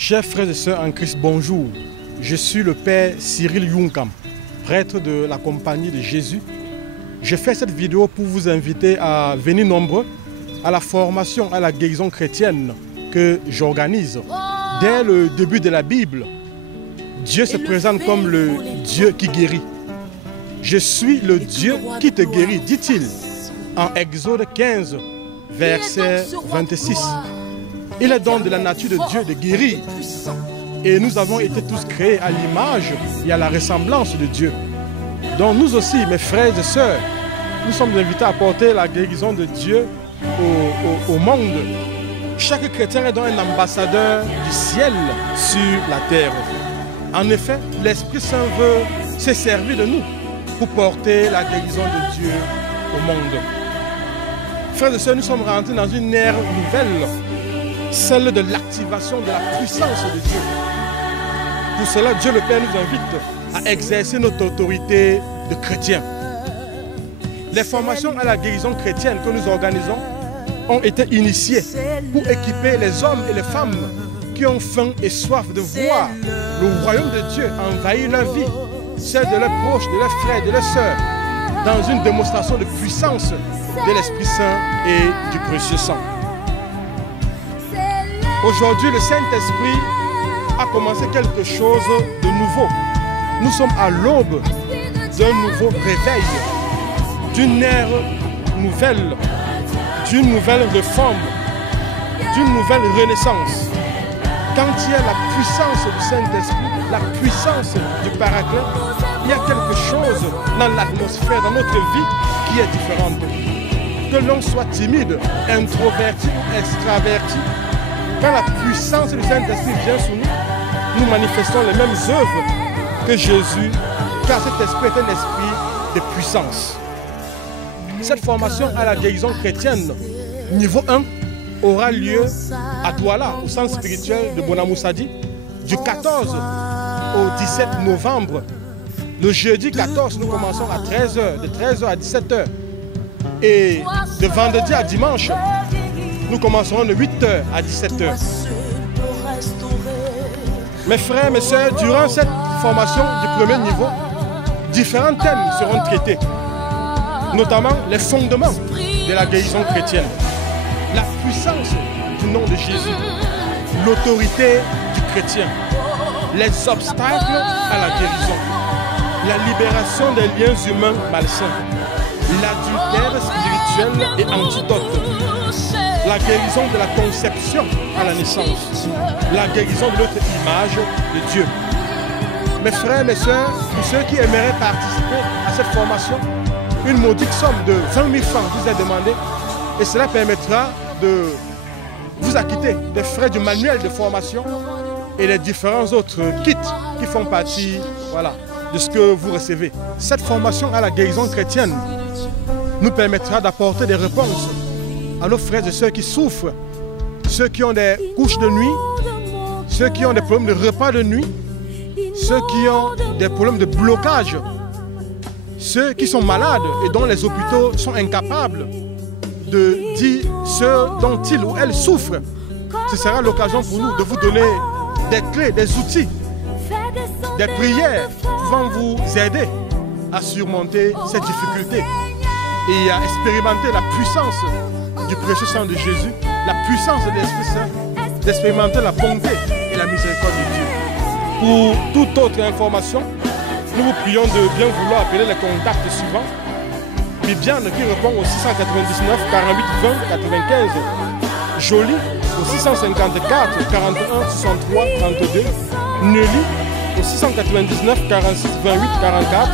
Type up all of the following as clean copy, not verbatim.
Chers frères et sœurs en Christ, bonjour. Je suis le Père Cyril Yunkam, prêtre de la Compagnie de Jésus. Je fais cette vidéo pour vous inviter à venir nombreux à la formation à la guérison chrétienne que j'organise. Dès le début de la Bible, Dieu se présente comme le Dieu qui guérit. Je suis le Dieu qui te guérit, dit-il en Exode 15, verset 26. Il est donc de la nature de Dieu de guérir. Et nous avons été tous créés à l'image et à la ressemblance de Dieu. Donc nous aussi, mes frères et sœurs, nous sommes invités à porter la guérison de Dieu au monde. Chaque chrétien est donc un ambassadeur du ciel sur la terre. En effet, l'Esprit Saint veut se servir de nous pour porter la guérison de Dieu au monde. Frères et sœurs, nous sommes rentrés dans une ère nouvelle, celle de l'activation de la puissance de Dieu. Pour cela, Dieu le Père nous invite à exercer notre autorité de chrétiens. Les formations à la guérison chrétienne que nous organisons ont été initiées pour équiper les hommes et les femmes qui ont faim et soif de voir le royaume de Dieu envahir leur vie, celle de leurs proches, de leurs frères, de leurs sœurs, dans une démonstration de puissance de l'Esprit Saint et du précieux sang. Aujourd'hui, le Saint-Esprit a commencé quelque chose de nouveau. Nous sommes à l'aube d'un nouveau réveil, d'une ère nouvelle, d'une nouvelle réforme, d'une nouvelle renaissance. Quand il y a la puissance du Saint-Esprit, la puissance du Paraclet, il y a quelque chose dans l'atmosphère, dans notre vie qui est différente. Que l'on soit timide, introverti ou extraverti, quand la puissance du Saint-Esprit vient sur nous, nous manifestons les mêmes œuvres que Jésus, car cet esprit est un esprit de puissance. Cette formation à la guérison chrétienne, niveau 1, aura lieu à Douala, au centre spirituel de Bonamoussadi, du 14 au 17 novembre. Le jeudi 14, nous commençons à 13h, de 13h à 17h. Et de vendredi à dimanche, nous commencerons de 8h à 17h. Mes frères, mes sœurs, durant cette formation du premier niveau, différents thèmes seront traités, notamment les fondements de la guérison chrétienne, la puissance du nom de Jésus, l'autorité du chrétien, les obstacles à la guérison, la libération des liens humains malsains, l'adultère spirituel et antidote, la guérison de la conception à la naissance, la guérison de notre image de Dieu. Mes frères, mes sœurs, pour ceux qui aimeraient participer à cette formation, une modique somme de 20 000 francs vous est demandée et cela permettra de vous acquitter des frais du manuel de formation et les différents autres kits qui font partie de ce que vous recevez. Cette formation à la guérison chrétienne nous permettra d'apporter des réponses à nos frères et sœurs qui souffrent, ceux qui ont des couches de nuit, ceux qui ont des problèmes de repas de nuit, ceux qui ont des problèmes de blocage, ceux qui sont malades et dont les hôpitaux sont incapables de dire ce dont ils ou elles souffrent. Ce sera l'occasion pour nous de vous donner des clés, des outils, des prières pouvant vous aider à surmonter ces difficultés et à expérimenter la puissance du précieux sang de Jésus, la puissance de l'Esprit Saint, d'expérimenter la bonté et la miséricorde de Dieu. Pour toute autre information, nous vous prions de bien vouloir appeler les contacts suivants. Bibiane qui répond au 699 48 20 95. Jolie au 654 41 63 32. Nelly au 699 46 28 44.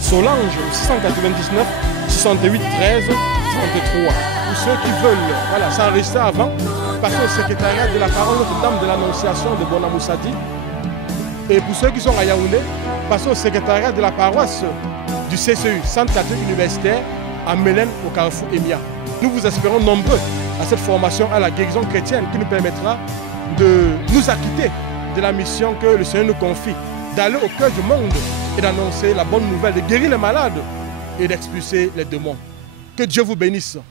Solange au 699 68 13 33. Pour ceux qui veulent s'enregistrer avant, passez au secrétariat de la parole Notre-Dame de l'Annonciation de Bonamoussadi. Et pour ceux qui sont à Yaoundé, passez au secrétariat de la paroisse du CCU, Centre catholique universitaire, à Mélène, au carrefour Emia. Nous vous espérons nombreux à cette formation à la guérison chrétienne qui nous permettra de nous acquitter de la mission que le Seigneur nous confie, d'aller au cœur du monde et d'annoncer la bonne nouvelle, de guérir les malades et d'expulser les démons. Que Dieu vous bénisse.